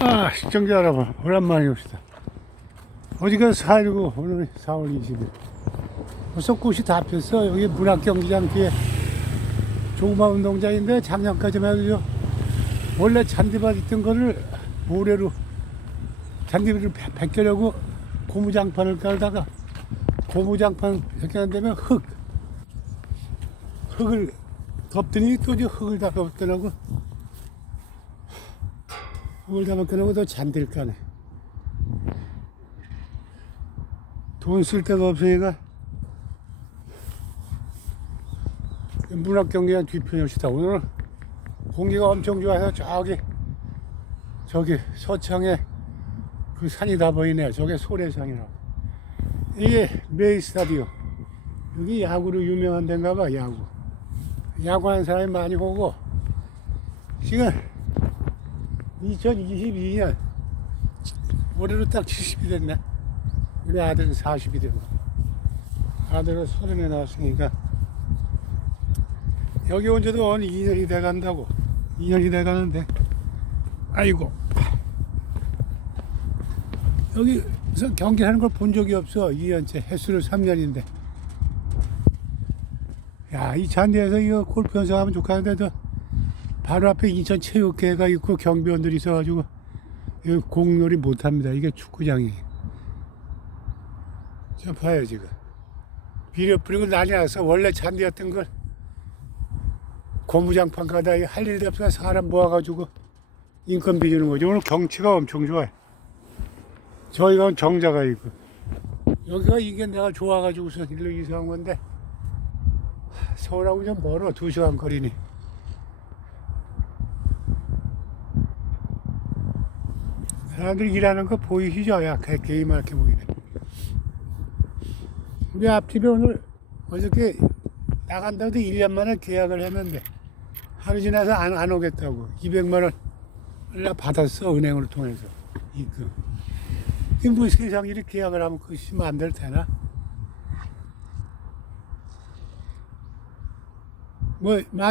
아, 시청자 여러분, 오랜만에 옵시다. 어디가 4일이고, 오늘 4월 20일. 벌써 꽃이 다 폈어. 여기 문학경기장 뒤에 조그만 운동장인데, 작년까지만 해도요, 원래 잔디밭 있던 거를 모래로 잔디를 배- 벗겨려고 고무장판을 깔다가 고무장판 다음에 흙, 흙을 덮더니 또 흙을 다 덮더라고. 잔디를 까네. 돈 쓸 데가 없으니까 문학 경기장 뒤편이었다. 오늘 공기가 엄청 좋아서 저기 저기 서창에 그 산이 다 보이네. 저게 소래산이라고. 이게 메이 스타디오. 여기 야구로 유명한 데인가 봐, 야구. 야구하는 사람이 많이 오고, 지금 2022년 올해로 딱 70이 됐네. 우리 아들은 40이 되고, 아들은 서른에 나왔으니까, 여기 온 지도 한 2년이 돼 간다고. 2년이 돼 가는데, 아이고. 여기서 경기하는 걸 본 적이 없어. 2년째. 횟수로 3년인데. 야, 이 잔디에서 이거 골프 연습하면 좋겠는데 도 바로 앞에 인천 체육회가 있고 경비원들이 있어가지고 공놀이 못합니다. 이게 축구장이. 저 봐요, 지금. 비료 뿌리고 난리 나서 원래 잔디였던 걸 고무장판 가다 할 일도 없어 사람 모아가지고 인건비 주는 거죠. 오늘 경치가 엄청 좋아요. 저희가 정자가 있고 여기가 이게 내가 좋아가지고서 일로 이사한 건데 서울하고 좀 멀어 두 시간 거리니 사람들 일하는 거 보이시죠? 야 개- 게임할게 보이네 우리 앞집에 오늘 어저께 나간다고 1년 만에 계약을 했는데 하루 지나서 안, 안 오겠다고 200만 원나 받았어 은행으로 통해서 입금 이게 뭐 세상 일이 계약을 하면 그것이 마음대로 되나? 뭐, 마-